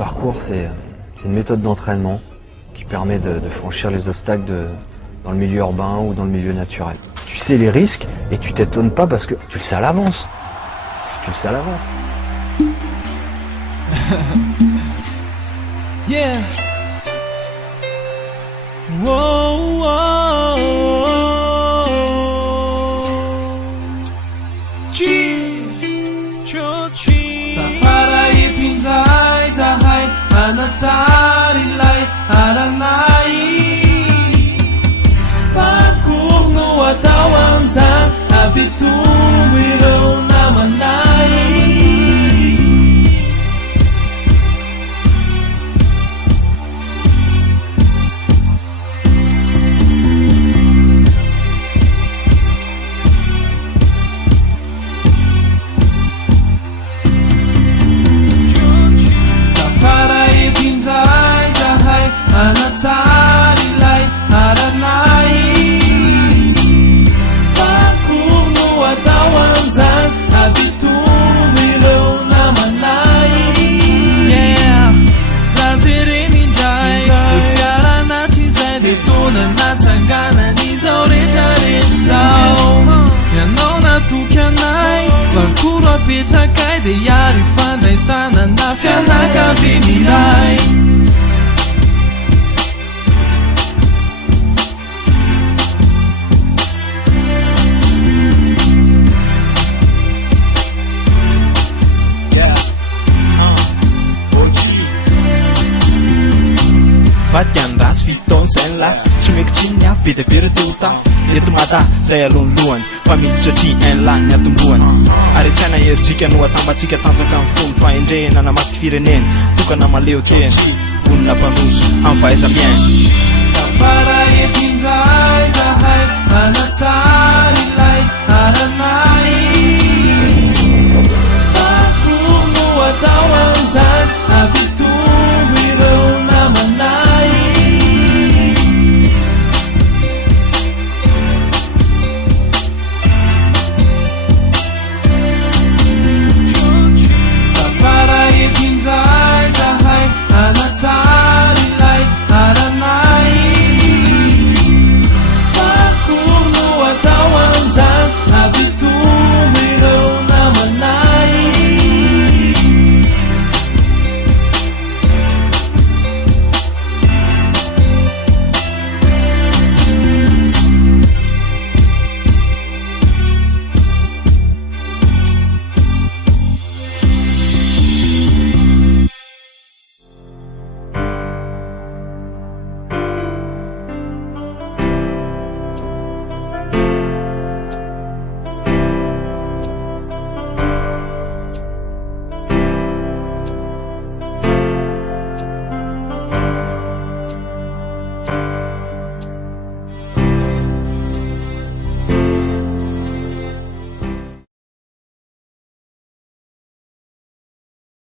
parcours, c'est une méthode d'entraînement qui permet de franchir les obstacles dans le milieu urbain ou dans le milieu naturel. Tu sais les risques et tu t'étonnes pas parce que tu le sais à l'avance. Tu le sais à l'avance. Yeah. Whoa, whoa. TCHOCHI Tafara itindray zahay manatsarylay aranay pagkurno atao amzany ampitomo ireo namanay Anatsarylay aranay pagkurno atao amzany ampitomo ireo namanay. Yeah, ranjereny indray fiaranatry izay de tona natsanganan'izao rehetrarehetra zao. Ianao natoky anay valokoro apetrakay de iary fandray tanana fianakavian'iray. Vadyan rasy fitaony zay lasy tsy meko tsiny avy be dia be reo teo taho eto mata zay alohalohany familitra tri ainlany ny atombohany ary tsaina heritrika no atambatsika tanjaka amin'ny fony fahendrehana namaty firenena tokana maleo teny vonina mpanoso amin'ny fahaiza-miaina. Tafara etindray zahay manatsarylay